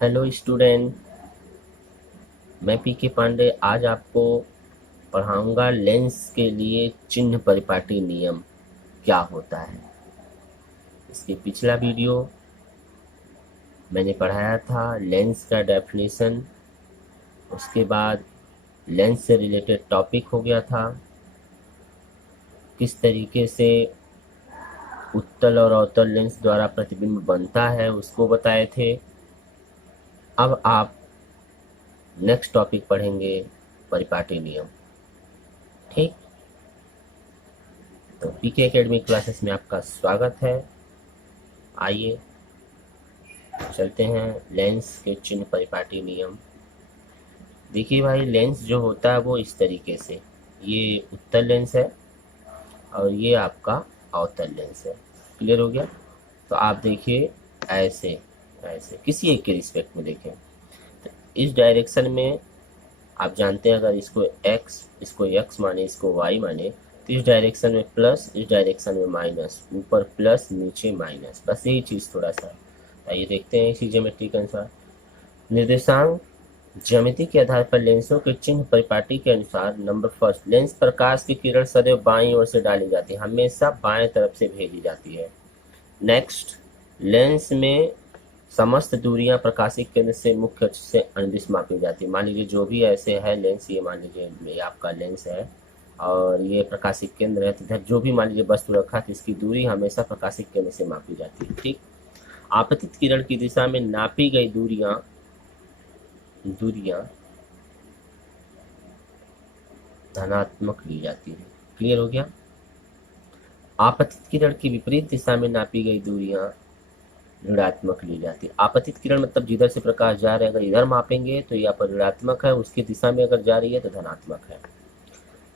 Hello student, मैं P के पांडे आज आपको पढ़ाऊंगा लेंस के लिए चिन्ह परिपाटी नियम क्या होता है। इसके पिछला वीडियो मैंने पढ़ाया था लेंस का डेफिनेशन। उसके बाद लेंस से रिलेटेड टॉपिक हो गया था, किस तरीके से उत्तल और अवतल लेंस द्वारा प्रतिबिंब बनता है उसको बताए थे। अब आप नेक्स्ट टॉपिक पढ़ेंगे परिपाटी नियम। ठीक, तो पीके एकेडमी क्लासेस में आपका स्वागत है। आइए चलते हैं लेंस के चिन्ह परिपाटी नियम। देखिए भाई, लेंस जो होता है वो इस तरीके से, ये उत्तल लेंस है और ये आपका अवतल लेंस है। क्लियर हो गया? तो आप देखिए ऐसे ऐसे किसी एक के रिस्पेक्ट में देखें तो इस डायरेक्शन में आप जानते हैं, अगर इसको x माने, इसको y माने, तो इस डायरेक्शन में प्लस, इस डायरेक्शन में माइनस, ऊपर प्लस नीचे माइनस, बस यही चीज़ थोड़ा सा। आइए देखते हैं इसी ज्योमेट्री के अनुसार। निर्देशांक ज्यामिति के आधार पर लेंसों के चिन्ह परिपाटी के अनुसार। नंबर फर्स्ट, लेंस प्रकाश की किरण सदैव बाईं ओर से डाली जाती है, हमेशा बाएं तरफ से भेजी जाती है। नेक्स्ट, लेंस में समस्त दूरियां प्रकाशिक केंद्र से मुख्य अक्ष से अनदिश मापी जाती है। मान लीजिए जो भी ऐसे है लेंस, ये मान लीजिए ये आपका लेंस है और ये प्रकाशिक केंद्र है, तो इधर जो भी मान लीजिए वस्तु रखा तो इसकी दूरी हमेशा प्रकाशिक केंद्र से मापी जाती है। ठीक, आपतित किरण की दिशा में नापी गई दूरियां दूरियां धनात्मक ली जाती है। क्लियर हो गया? आपतित किरण की विपरीत दिशा में नापी गई दूरियां ऋणात्मक ली जाती है। आपतित किरण मतलब जिधर से प्रकाश जा रहा है, अगर इधर मापेंगे तो यहाँ पर ऋणात्मक है, उसकी दिशा में अगर जा रही है तो धनात्मक है।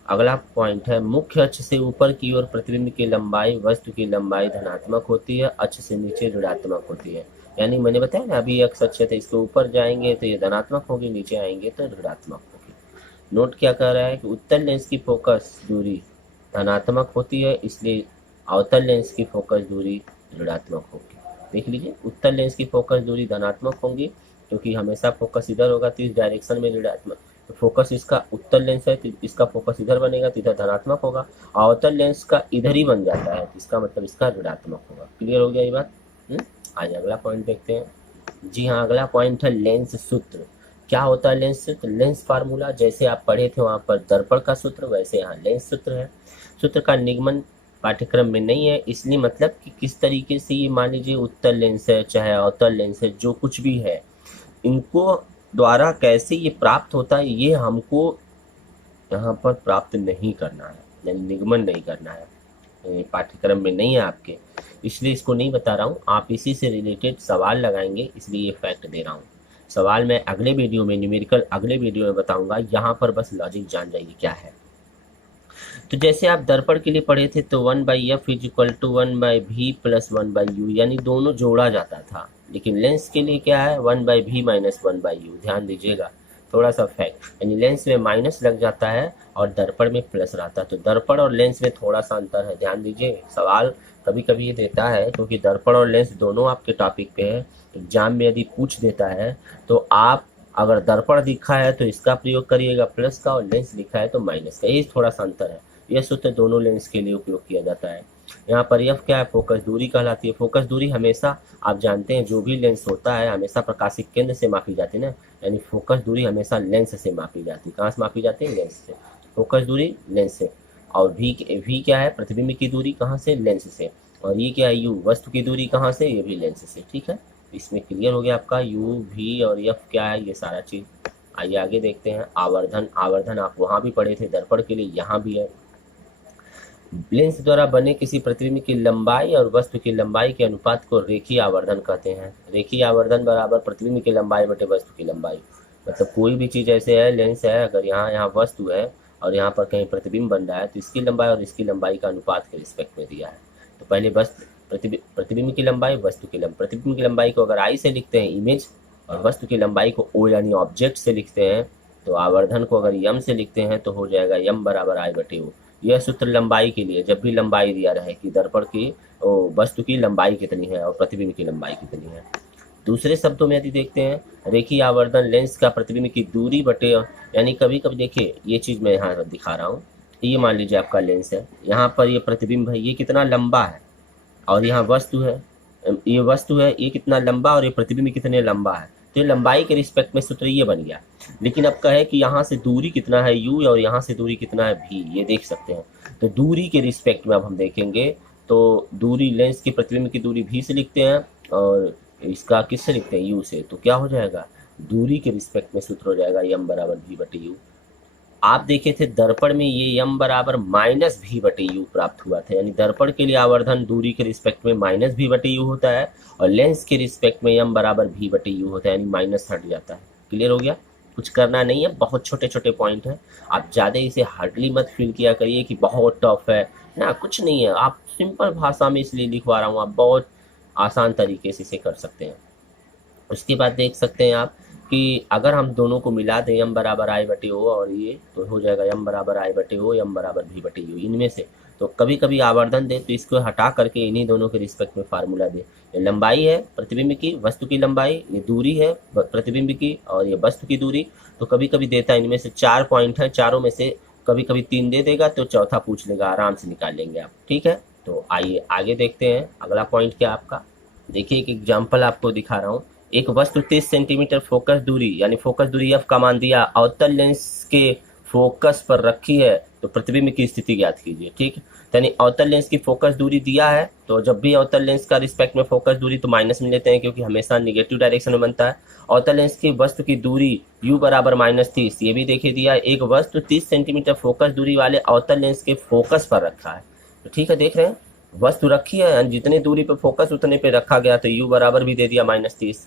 अगला पॉइंट है, मुख्य अक्ष से ऊपर की ओर प्रतिबिंब की लंबाई वस्तु की लंबाई धनात्मक होती है, अक्ष से नीचे ऋणात्मक होती है। यानी मैंने बताया ना, अभी एक्स अक्ष है, इसके ऊपर जाएंगे तो ये धनात्मक होगी, नीचे आएंगे तो ऋणात्मक होगी। नोट क्या कह रहा है कि उत्तल लेंस की फोकस दूरी धनात्मक होती है, इसलिए अवतल लेंस की फोकस दूरी ऋणात्मक होगी। देख लीजिए, उत्तल लेंस की फोकस दूरी धनात्मक होंगी क्योंकि हमेशा फोकस इधर होगा, तो इस डायरेक्शन में ऋणात्मक, तो फोकस इसका उत्तल लेंस है तो इसका फोकस इधर बनेगा तो इधर धनात्मक होगा। अवतल लेंस का इधर ही बन जाता है तो इसका मतलब इसका ऋणात्मक होगा। क्लियर हो गया ये बात? आज अगला पॉइंट देखते हैं। जी हाँ, अगला पॉइंट है लेंस सूत्र। क्या होता है लेंस सूत्र? लेंस फार्मूला जैसे आप पढ़े थे वहां पर दर्पण का सूत्र, वैसे यहाँ लेंस सूत्र है। सूत्र का निगमन पाठ्यक्रम में नहीं है, इसलिए मतलब कि किस तरीके से ये मान लीजिए उत्तल लेंस है चाहे अवतल लेंस है, जो कुछ भी है, इनको द्वारा कैसे ये प्राप्त होता है ये हमको यहाँ पर प्राप्त नहीं करना है, यानी निगमन नहीं करना है, पाठ्यक्रम में नहीं है आपके, इसलिए इसको नहीं बता रहा हूँ। आप इसी से रिलेटेड सवाल लगाएंगे, इसलिए ये फैक्ट दे रहा हूँ। सवाल मैं अगले वीडियो में, न्यूमेरिकल अगले वीडियो में बताऊंगा, यहाँ पर बस लॉजिक जान जाइए क्या है। तो जैसे आप दर्पण के लिए पढ़े थे तो 1/f is equal to 1/v plus 1/u, यानी दोनों जोड़ा जाता था। लेकिन लेंस के लिए क्या है? 1/v minus 1/u। ध्यान दीजिएगा, थोड़ा सा फैक्ट, यानी लेंस में माइनस लग जाता है और दर्पण में प्लस रहता है, तो दर्पण और लेंस में थोड़ा सा अंतर है। ध्यान दीजिए, सवाल कभी कभी ये देता है क्योंकि दर्पण और लेंस दोनों आपके टॉपिक पे है, एग्जाम में यदि पूछ देता है तो आप अगर दर्पण दिखा है तो इसका प्रयोग करिएगा प्लस का, और लेंस लिखा है तो माइनस का, यही थोड़ा सा अंतर है। यह सूत्र दोनों लेंस के लिए उपयोग किया जाता है। यहाँ पर एफ क्या है? फोकस दूरी कहलाती है। फोकस दूरी हमेशा आप जानते हैं जो भी लेंस होता है हमेशा प्रकाशिक केंद्र से मापी जाती है ना, यानी फोकस दूरी हमेशा लेंस से मापी जाती है। कहाँ से मापी जाती है? लेंस से। फोकस दूरी लेंस से। और वी क्या है? प्रतिबिंब की दूरी कहाँ से? लेंस से। और ये क्या है? यू वस्तु की दूरी कहाँ से? ये भी लेंस से। ठीक है, इसमें क्लियर हो गया आपका यू भी और एफ क्या है, ये सारा चीज। आइए आगे देखते हैं। आवर्धन, आवर्धन आप वहां भी पढ़े थे दर्पण के लिए, यहाँ भी है। लेंस द्वारा बने किसी प्रतिबिंब की लंबाई और वस्तु की लंबाई के अनुपात को रेखीय आवर्धन कहते हैं। रेखीय आवर्धन बराबर प्रतिबिंब की लंबाई बटे वस्तु की लंबाई। मतलब कोई भी चीज ऐसे है, लेंस है, अगर यहाँ वस्तु है और यहाँ पर कहीं प्रतिबिंब बन रहा है तो इसकी लंबाई और इसकी लंबाई का अनुपात के रिस्पेक्ट में दिया है। तो पहले वस्तु प्रतिबिंब की लंबाई, वस्तु की लंबाई। प्रतिबिंब की लंबाई को अगर आई से लिखते हैं, इमेज, और वस्तु की लंबाई को ओ यानी ऑब्जेक्ट से लिखते हैं, तो आवर्धन को अगर यम से लिखते हैं तो हो जाएगा यम बराबर आई बटे ओ। यह सूत्र लंबाई के लिए, जब भी लंबाई दिया रहे कि दर्पण की वस्तु की लंबाई कितनी है और प्रतिबिंब की लंबाई कितनी है। दूसरे शब्दों में यदि देखते हैं रेखीय आवर्धन लेंस का प्रतिबिंब की दूरी बटे, यानी कभी कभी देखिए ये चीज़ मैं यहाँ दिखा रहा हूँ, ये मान लीजिए आपका लेंस है, यहाँ पर ये प्रतिबिंब है, ये कितना लंबा है, और यहाँ वस्तु है, ये कितना लंबा और ये प्रतिबिंब कितने लंबा है, तो ये लंबाई के रिस्पेक्ट में सूत्र ये बन गया। लेकिन अब कहे कि यहाँ से दूरी कितना है u और यहाँ से दूरी कितना है v, ये देख सकते हैं। तो दूरी के रिस्पेक्ट में अब हम देखेंगे तो दूरी लेंस के प्रतिबिंब की दूरी v से लिखते हैं और इसका किससे लिखते हैं u से, तो क्या हो जाएगा दूरी के रिस्पेक्ट में सूत्र हो जाएगा m बराबर v बटे u। आप देखे थे दर्पण में ये m बराबर माइनस v बटे u प्राप्त हुआ था, यानी दर्पण के लिए आवर्धन दूरी के रिस्पेक्ट में माइनस v बटे u होता है और लेंस के रिस्पेक्ट में m बराबर v बटे u होता है, यानी माइनस हट जाता है। क्लियर हो गया? कुछ करना नहीं है, बहुत छोटे छोटे पॉइंट हैं, आप ज़्यादा इसे हार्डली मत फील किया करिए कि बहुत टफ है ना, कुछ नहीं है, आप सिंपल भाषा में इसलिए लिखवा रहा हूँ, आप बहुत आसान तरीके से इसे कर सकते हैं। उसके बाद देख सकते हैं आप कि अगर हम दोनों को मिला दें m बराबर आई बटे ओ और ये, तो हो जाएगा m बराबर आई बटे ओ, m बराबर v बटे u, इनमें से तो कभी कभी आवर्धन दे तो इसको हटा करके इन्हीं दोनों के रिस्पेक्ट में फार्मूला दे। ये लंबाई है प्रतिबिंब की, वस्तु की लंबाई, ये दूरी है प्रतिबिंब की और ये वस्तु की दूरी, तो कभी कभी देता है इनमें से 4 पॉइंट है, चारों में से कभी कभी 3 दे देगा तो चौथा पूछ लेगा, आराम से निकाल लेंगे आप। ठीक है, तो आइए आगे देखते हैं अगला पॉइंट क्या आपका। देखिए एक एग्जाम्पल आपको दिखा रहा हूँ। एक वस्तु 30 सेंटीमीटर फोकस दूरी, यानी फोकस दूरी f का मान दिया, अवतल लेंस के फोकस पर रखी है, तो प्रतिबिंब की स्थिति ज्ञात कीजिए। ठीक, यानी अवतल लेंस की फोकस दूरी दिया है, तो जब भी अवतल लेंस का रिस्पेक्ट में फोकस दूरी तो माइनस में लेते हैं क्योंकि हमेशा निगेटिव डायरेक्शन में बनता है। अवतल लेंस की वस्तु की दूरी u बराबर -30, ये भी देखिए दिया है। एक वस्तु 30 सेंटीमीटर फोकस दूरी वाले अवतल लेंस के फोकस पर रखा है, तो ठीक है देख रहे हैं वस्तु रखी है, जितने दूरी पे फोकस उतने पे रखा गया, तो u बराबर भी दे दिया -30,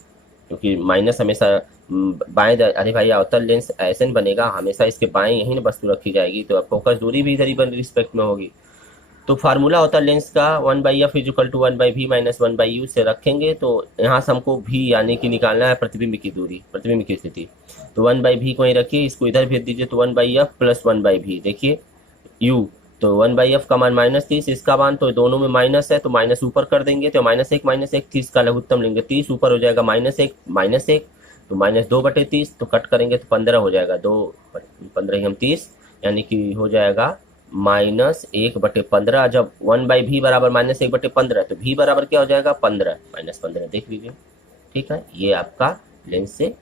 क्योंकि माइनस हमेशा बाएं, अरे भाई अवतल लेंस ऐसे नहीं बनेगा, हमेशा इसके बाएं यहीं वस्तु रखी जाएगी, तो फोकस दूरी भी इधर ही रिस्पेक्ट में होगी। तो फार्मूला होता है लेंस का 1/f equal to 1/v minus 1/u से रखेंगे, तो यहाँ से हमको v यानी कि निकालना है प्रतिबिंब की दूरी, प्रतिबिंब की स्थिति, तो 1/v को ही रखिए, इसको इधर भेज दीजिए, तो 1/f प्लस 1/v, देखिए u, तो 1/f का मान -30, इसका मान तो दोनों में माइनस है, तो माइनस ऊपर कर देंगे, तो -1 30 का लघुत्तम लेंगे, 30 ऊपर हो जाएगा -1 तो -2/30, तो कट करेंगे तो 15 हो जाएगा, 2 15 हम 30, यानी कि हो जाएगा -1/15। जब 1/v बराबर -1/15, तो v बराबर क्या हो जाएगा 15 -15, देख लीजिए। ठीक है, ये आपका लेंस से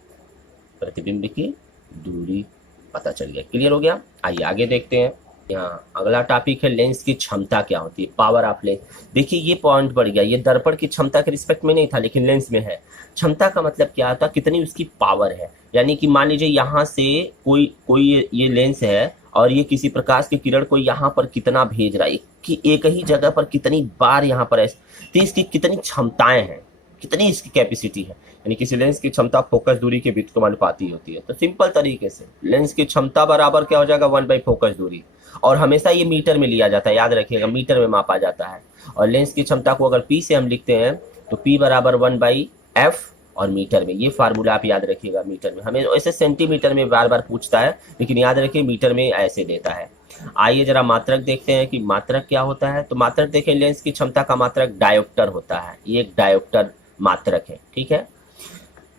प्रतिबिंब की दूरी पता चल गया। क्लियर हो गया? आइए आगे देखते हैं। यहाँ अगला टॉपिक है लेंस की क्षमता क्या होती है, पावर ऑफ लेंस। देखिए ये पॉइंट बढ़ गया, ये दर्पण की क्षमता के रिस्पेक्ट में नहीं था लेकिन लेंस में है। क्षमता का मतलब क्या होता है, कितनी उसकी पावर है, यानी कि मान लीजिए यहाँ से कोई ये लेंस है और ये किसी प्रकाश की किरण को यहाँ पर कितना भेज रहा है, कि एक ही जगह पर कितनी बार यहाँ पर है, तो इसकी कितनी क्षमताएं हैं, कितनी इसकी कैपेसिटी है, यानी किसी लेंस की क्षमता फोकस दूरी के व्युत्क्रमानुपाती होती है। तो सिंपल तरीके से लेंस की क्षमता बराबर क्या हो जाएगा 1/फोकस दूरी, और हमेशा ये मीटर में लिया जाता है, याद रखिएगा मीटर में मापा जाता है। और लेंस की क्षमता को अगर p से हम लिखते हैं तो p बराबर 1/f, और मीटर में ये फार्मूला आप याद रखिएगा, मीटर में हमें ऐसे सेंटीमीटर में बार बार पूछता है, लेकिन याद रखिए मीटर में ऐसे देता है। आइए जरा मात्रक देखते हैं कि मात्रक क्या होता है। तो मात्रक देखें, लेंस की क्षमता का मात्रक डायोप्टर होता है, ये एक डायोप्टर मात्रक है, ठीक है,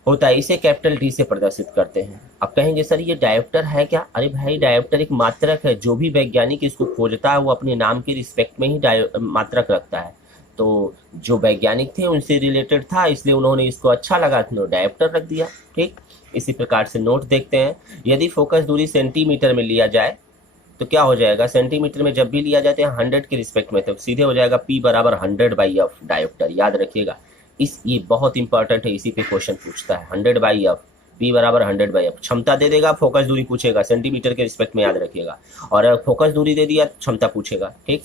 होता है, इसे कैपिटल D से प्रदर्शित करते हैं। अब कहेंगे सर ये डायोप्टर है क्या? अरे भाई डायोप्टर एक मात्रक है, जो भी वैज्ञानिक इसको खोजता है वो अपने नाम के रिस्पेक्ट में ही मात्रक रखता है। तो जो वैज्ञानिक थे उनसे रिलेटेड था, इसलिए उन्होंने इसको अच्छा लगा तो डायोप्टर रख दिया। ठीक, इसी प्रकार से नोट देखते हैं। यदि फोकस दूरी सेंटीमीटर में लिया जाए तो क्या हो जाएगा, सेंटीमीटर में जब भी लिया जाते हैं 100 के रिस्पेक्ट में, तो सीधे हो जाएगा p बराबर 100/f डायोप्टर, याद रखिएगा। ये बहुत इंपॉर्टेंट है, इसी पे क्वेश्चन पूछता है, 100/f, p बराबर 100/f। क्षमता दे देगा, फोकस दूरी पूछेगा, सेंटीमीटर के रिस्पेक्ट में याद रखिएगा, और अगर फोकस दूरी दे दिया क्षमता पूछेगा। ठीक,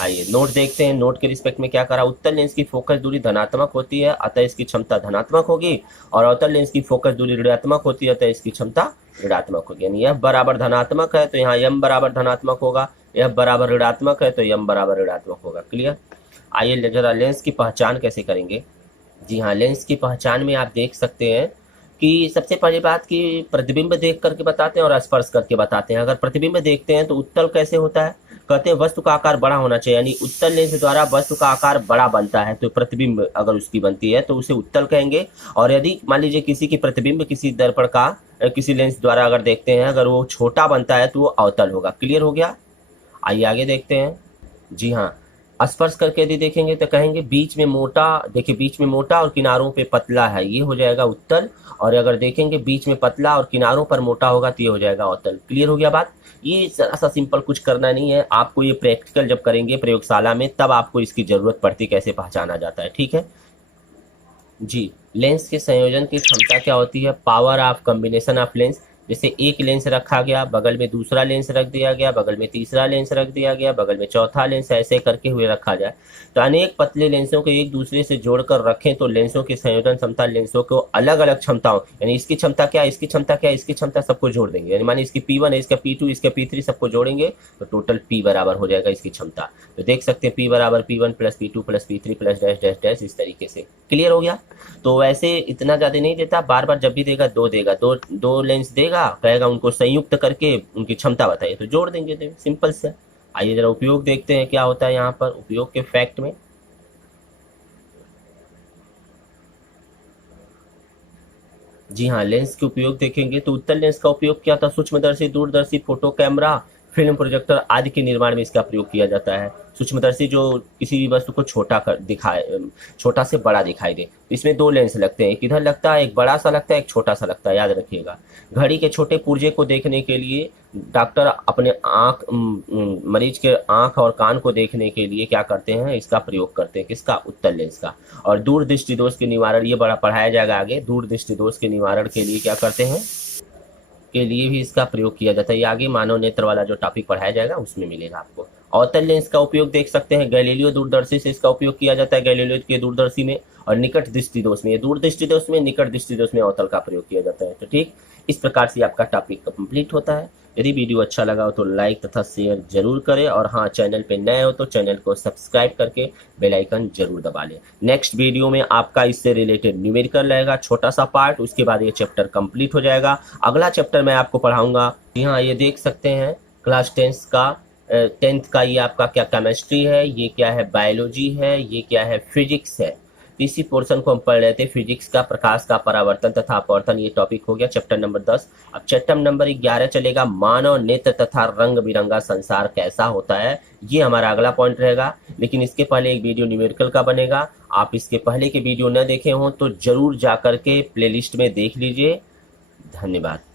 आइए नोट देखते हैं। नोट के रिस्पेक्ट में क्या करा, उत्तल लेंस की फोकस दूरी धनात्मक होती है अतः इसकी क्षमता धनात्मक होगी, और अवतल लेंस की फोकस दूरी ऋणात्मक होती है अतः इसकी क्षमता ऋणात्मक होगी। यानी f बराबर धनात्मक है तो यहाँ m बराबर धनात्मक होगा, f बराबर ऋणात्मक है तो m बराबर ऋणात्मक होगा। क्लियर? आइए जरा लेंस की पहचान कैसे करेंगे। जी हाँ, लेंस की पहचान में आप देख सकते हैं कि सबसे पहली बात कि प्रतिबिंब देख करके बताते हैं और स्पर्श करके बताते हैं। अगर प्रतिबिंब देखते हैं तो उत्तल कैसे होता है, कहते हैं वस्तु का आकार बड़ा होना चाहिए, यानी उत्तल लेंस द्वारा वस्तु का आकार बड़ा बनता है तो प्रतिबिंब अगर उसकी बनती है तो उसे उत्तल कहेंगे। और यदि मान लीजिए किसी की प्रतिबिंब किसी दर्पण का किसी लेंस द्वारा अगर देखते हैं, अगर वो छोटा बनता है तो वो अवतल होगा। क्लियर हो गया? आइए आगे देखते हैं। जी हाँ, स्पर्श करके यदि देखेंगे तो कहेंगे बीच में मोटा, देखिए बीच में मोटा और किनारों पे पतला है, ये हो जाएगा उत्तल। और अगर देखेंगे बीच में पतला और किनारों पर मोटा होगा तो ये हो जाएगा अवतल। क्लियर हो गया बात? ये जरा सा सिंपल, कुछ करना नहीं है आपको। ये प्रैक्टिकल जब करेंगे प्रयोगशाला में तब आपको इसकी जरूरत पड़ती, कैसे पहचाना जाता है। ठीक है जी। लेंस के संयोजन की क्षमता क्या होती है? Power of combination of lens. जैसे एक लेंस रखा गया, बगल में दूसरा लेंस रख दिया गया, बगल में तीसरा लेंस रख दिया गया, बगल में चौथा लेंस, ऐसे करके हुए रखा जाए तो अनेक पतले लेंसों को एक दूसरे से जोड़कर रखें तो लेंसों की संयोजन क्षमता लेंसों को अलग अलग क्षमताओं, यानी इसकी क्षमता क्या, इसकी क्षमता क्या, इसकी क्षमता सबको जोड़ देंगे। यानी मानिए इसकी P1 है, इसका P2, इसका P3 सबको जोड़ेंगे तो टोटल P बराबर हो जाएगा इसकी क्षमता। तो देख सकते हैं P बराबर P1 plus P2 plus P3 plus dash dash dash, इस तरीके से। क्लियर हो गया? तो वैसे इतना ज्यादा नहीं देता, बार बार जब भी देगा दो देगा, दो लेंस देगा, कहेगा उनको संयुक्त करके उनकी क्षमता बताइए तो जोड़ देंगे। सिंपल से। आइए जरा उपयोग देखते हैं क्या होता है यहाँ पर उपयोग के फैक्ट में। जी हाँ, लेंस के उपयोग देखेंगे तो उत्तल लेंस का उपयोग क्या था? सूक्ष्मदर्शी, दूरदर्शी, फोटो कैमरा, फिल्म प्रोजेक्टर आदि के निर्माण में इसका प्रयोग किया जाता है। सूक्ष्मदर्शी जो किसी भी वस्तु को छोटा कर दिखाए, छोटा से बड़ा दिखाई दे, इसमें दो लेंस लगते हैं, एक इधर लगता है, एक बड़ा सा लगता है, एक छोटा सा लगता है, याद रखिएगा। घड़ी के छोटे पुर्जे को देखने के लिए डॉक्टर अपने मरीज के आंख और कान को देखने के लिए क्या करते हैं? इसका प्रयोग करते हैं, किसका? उत्तल लेंस का। और दूर दृष्टि दोष के निवारण, ये बड़ा पढ़ाया जाएगा आगे, दूर दृष्टि दोष के निवारण के लिए क्या करते हैं, के लिए भी इसका प्रयोग किया जाता है। ये आगे मानव नेत्र वाला जो टॉपिक पढ़ाया जाएगा उसमें मिलेगा आपको। अवतल लेंस का उपयोग देख सकते हैं, गैलीलियो दूरदर्शी से इसका उपयोग किया जाता है, गैलीलियो के दूरदर्शी में। और निकट दृष्टि दोष में, दूर दृष्टि दोष में, निकट दृष्टि दोष में अवतल का प्रयोग किया जाता है। तो ठीक इस प्रकार से आपका टॉपिक कंप्लीट होता है। यदि वीडियो अच्छा लगा हो तो लाइक तथा शेयर जरूर करें, और हाँ, चैनल पे नए हो तो चैनल को सब्सक्राइब करके बेल आइकन जरूर दबा लें। नेक्स्ट वीडियो में आपका इससे रिलेटेड न्यूमेरिकल रहेगा, छोटा सा पार्ट, उसके बाद ये चैप्टर कंप्लीट हो जाएगा। अगला चैप्टर मैं आपको पढ़ाऊंगा। जी हाँ, ये देख सकते हैं क्लास 10th का ये आपका क्या केमिस्ट्री है, ये क्या है बायोलॉजी है, ये क्या है फिजिक्स है। इसी पोर्शन को हम पढ़ रहे थे, फिजिक्स का प्रकाश का परावर्तन तथा अपवर्तन, ये टॉपिक हो गया चैप्टर नंबर 10। अब चैप्टर नंबर 11 चलेगा, मानव नेत्र तथा रंग बिरंगा संसार कैसा होता है, ये हमारा अगला पॉइंट रहेगा। लेकिन इसके पहले एक वीडियो न्यूमेरिकल का बनेगा, आप इसके पहले के वीडियो न देखे हों तो जरूर जाकर के प्लेलिस्ट में देख लीजिए। धन्यवाद।